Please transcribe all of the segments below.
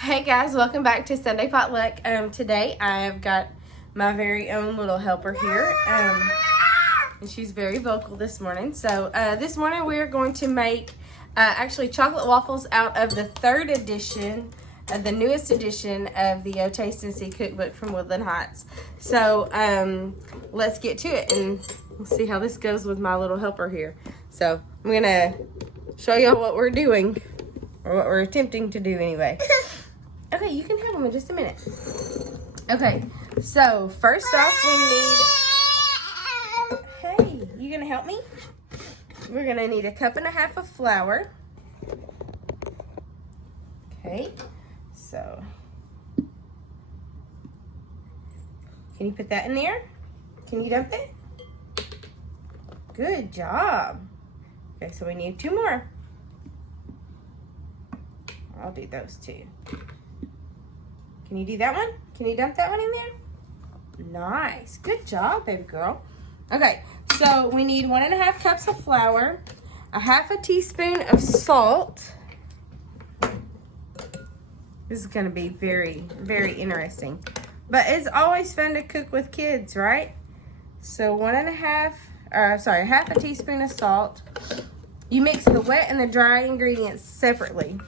Hey guys, welcome back to Sunday Potluck. Today I have got my very own little helper here, and she's very vocal this morning. So this morning we are going to make actually chocolate waffles out of the third edition, the newest edition of the O Taste and See cookbook from Woodland Heights. So let's get to it and we'll see how this goes with my little helper here. So I'm gonna show y'all what we're doing, or what we're attempting to do anyway. Okay, you can have them in just a minute. Okay, so first off we need, hey, you gonna help me? We're gonna need 1.5 cups of flour. Okay, so, can you put that in there? Can you dump it? Good job. Okay, so we need 2 more. I'll do those 2. Can you do that one? Can you dump that one in there? Nice. Good job, baby girl. Okay, so we need 1.5 cups of flour, 1/2 teaspoon of salt. This is going to be very, very interesting. But it's always fun to cook with kids, right? So 1.5 teaspoon of salt. You mix the wet and the dry ingredients separately.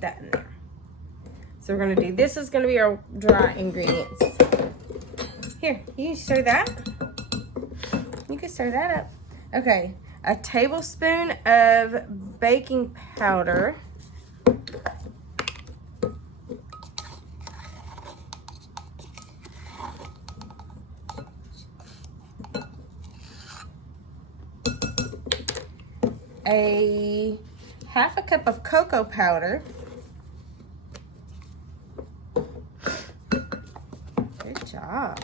That in there. So we're going to do, this is going to be our dry ingredients. Here, you can stir that. You can stir that up. Okay, 1 tablespoon of baking powder. A 1/2 cup of cocoa powder. Good job.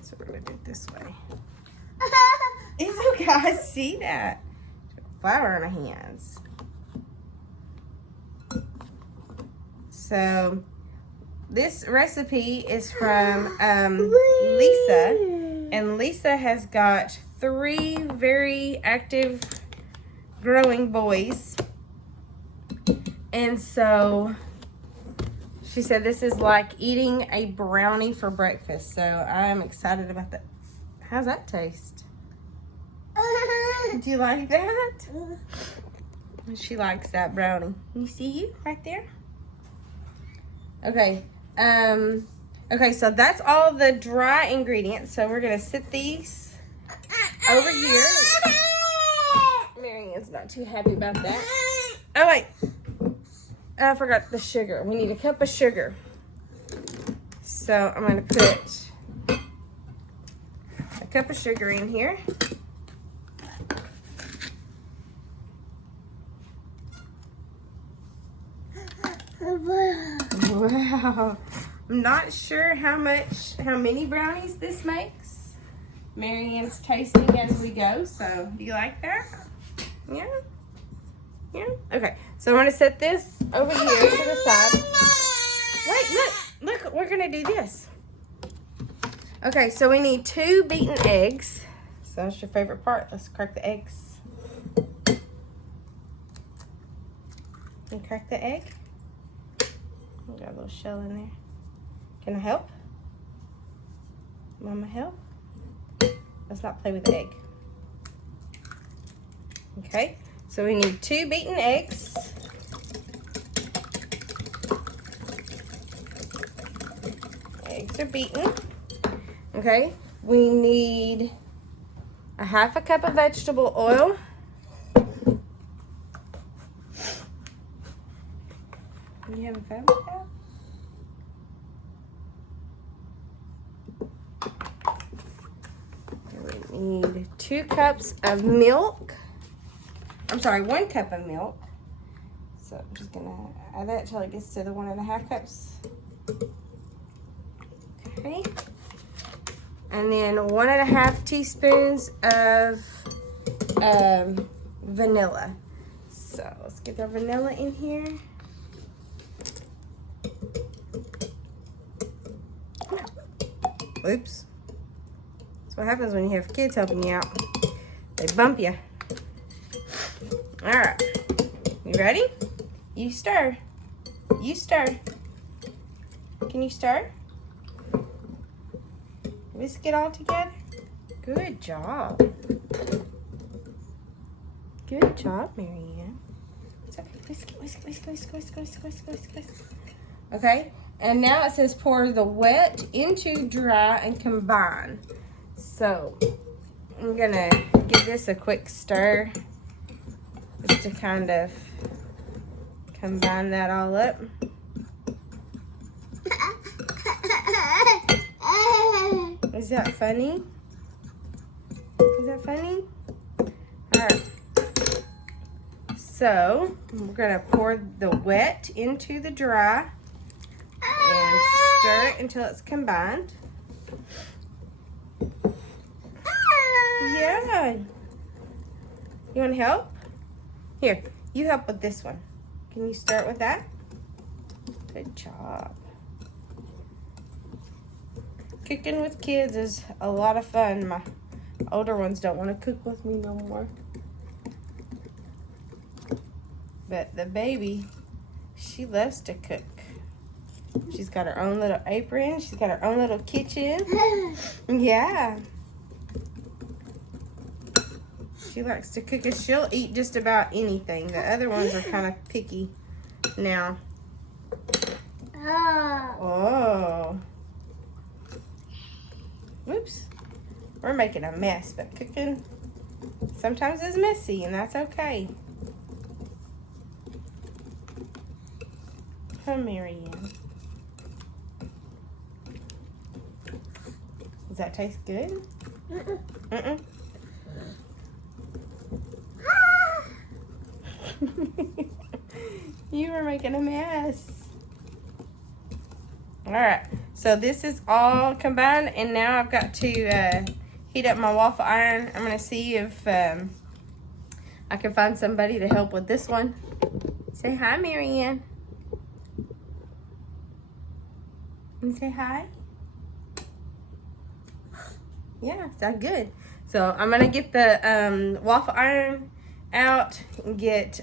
So we're gonna do it this way. It's okay, I see that. Flour on our hands. So this recipe is from Lisa, and Lisa has got 3 very active growing boys, and so she said this is like eating a brownie for breakfast. So I'm excited about that. How's that taste? Do you like that? She likes that brownie. You see you right there? Okay. Okay, so that's all the dry ingredients. So we're gonna sit these over here. Marianne's not too happy about that. Oh wait, I forgot the sugar. We need 1 cup of sugar. So I'm gonna put 1 cup of sugar in here. Wow. I'm not sure how many brownies this makes. Marianne's tasting as we go, so do you like that? Yeah? Yeah? Okay, so I'm going to set this over here to the side. Wait, look, we're going to do this. Okay, so we need 2 beaten eggs. So that's your favorite part. Let's crack the eggs. Can you crack the egg? We got a little shell in there. Can I help? Mama help? Let's not play with the egg. Okay, so we need 2 beaten eggs. Eggs are beaten. Okay, we need 1/2 cup of vegetable oil. You have a fabric towel? We need 2 cups of milk. I'm sorry, 1 cup of milk. So I'm just gonna add that until it gets to the 1.5 cups. Okay. And then 1.5 teaspoons of vanilla. So let's get our vanilla in here. Oops. That's what happens when you have kids helping you out. They bump you. All right. You ready? You stir. You stir. Can you stir? Whisk it all together. Good job. Good job, Marianne. It's okay. Whisk it, whisk, whisk, whisk, whisk, whisk, whisk, whisk, whisk. Okay, and now it says pour the wet into dry and combine. So I'm gonna give this a quick stir just to kind of combine that all up. Is that funny? Is that funny? Alright. So we're gonna pour the wet into the dry and stir it until it's combined. Yeah. You want to help? Here, you help with this one. Can you start with that? Good job. Cooking with kids is a lot of fun. My older ones don't want to cook with me no more. But the baby, she loves to cook. She's got her own little apron. She's got her own little kitchen. Yeah. She likes to cook and she'll eat just about anything. The other ones are kind of picky now. Oh. Whoops. We're making a mess, but cooking sometimes is messy, and that's okay. Come, Marianne. Does that taste good? Mm-mm. You were making a mess. All right, so this is all combined, and now I've got to heat up my waffle iron. I'm gonna see if I can find somebody to help with this one. Say hi, Marianne. And say hi. Yeah, sounds good. So I'm gonna get the waffle iron out and get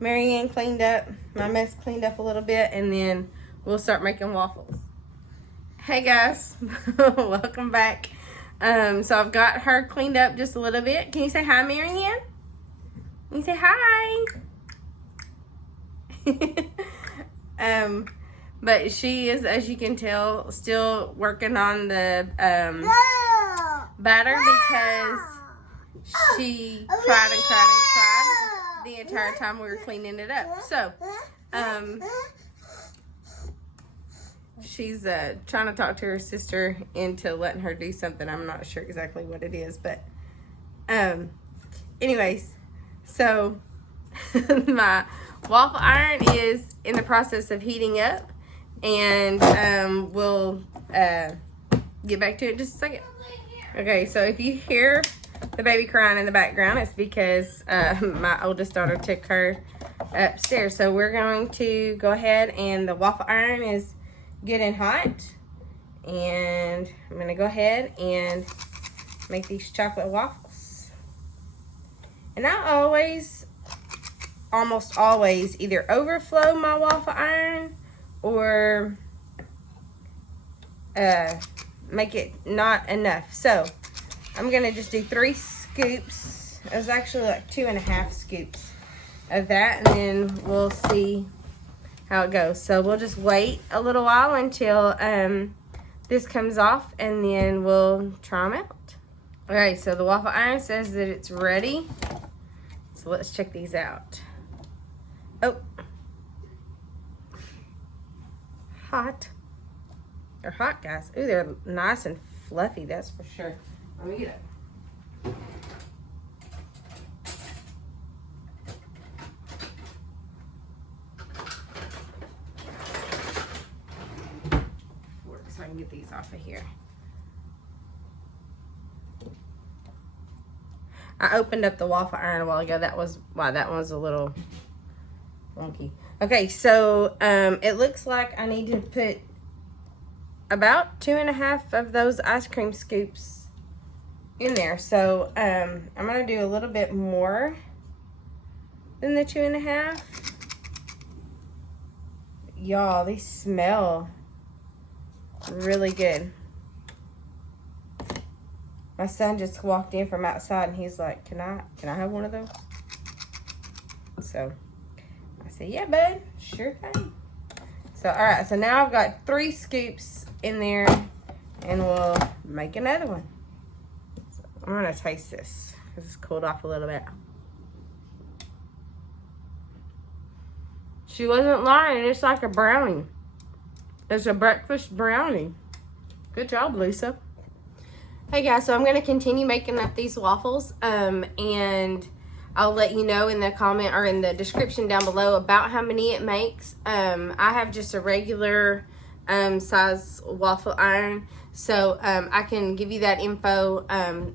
Marianne cleaned up, my mess cleaned up a little bit, and then we'll start making waffles. Hey guys, welcome back. So I've got her cleaned up just a little bit. Can you say hi, Marianne? Can you say hi? But she is, as you can tell, still working on the batter because she cried and cried and cried the entire time we were cleaning it up. So, she's trying to talk to her sister into letting her do something. I'm not sure exactly what it is, but anyways, so my waffle iron is in the process of heating up, and we'll get back to it in just a second. Okay, so if you hear the baby crying in the background, it's because my oldest daughter took her upstairs. So we're going to go ahead, and the waffle iron is good and hot, and I'm going to go ahead and make these chocolate waffles. And I almost always either overflow my waffle iron or make it not enough. So I'm gonna just do 3 scoops. It was actually like 2.5 scoops of that, and then we'll see how it goes. So we'll just wait a little while until this comes off, and then we'll try them out. Okay, so the waffle iron says that it's ready. So let's check these out. Oh, hot. They're hot, guys. Ooh, they're nice and fluffy, that's for sure. Let me get it. So I can get these off of here. I opened up the waffle iron a while ago. That was why that one was a little wonky. Okay, so it looks like I need to put about 2.5 of those ice cream scoops in there. So I'm gonna do a little bit more than the 2.5. Y'all, these smell really good. My son just walked in from outside and he's like, can I have one of those? So I said, yeah, bud, sure thing. So, all right, so now I've got 3 scoops in there and we'll make another one. So I'm gonna taste this because it's cooled off a little bit. She wasn't lying, it's like a brownie. It's a breakfast brownie. Good job, Lisa. Hey guys, so I'm gonna continue making up these waffles, and I'll let you know in the comment or in the description down below about how many it makes. I have just a regular size waffle iron, so I can give you that info,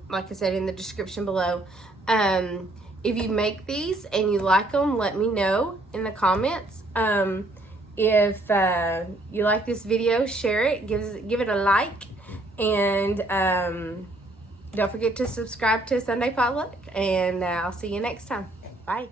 like I said, in the description below. If you make these and you like them, let me know in the comments. If you like this video, share it, give it a like, and don't forget to subscribe to Sunday Potluck, and I'll see you next time. Bye.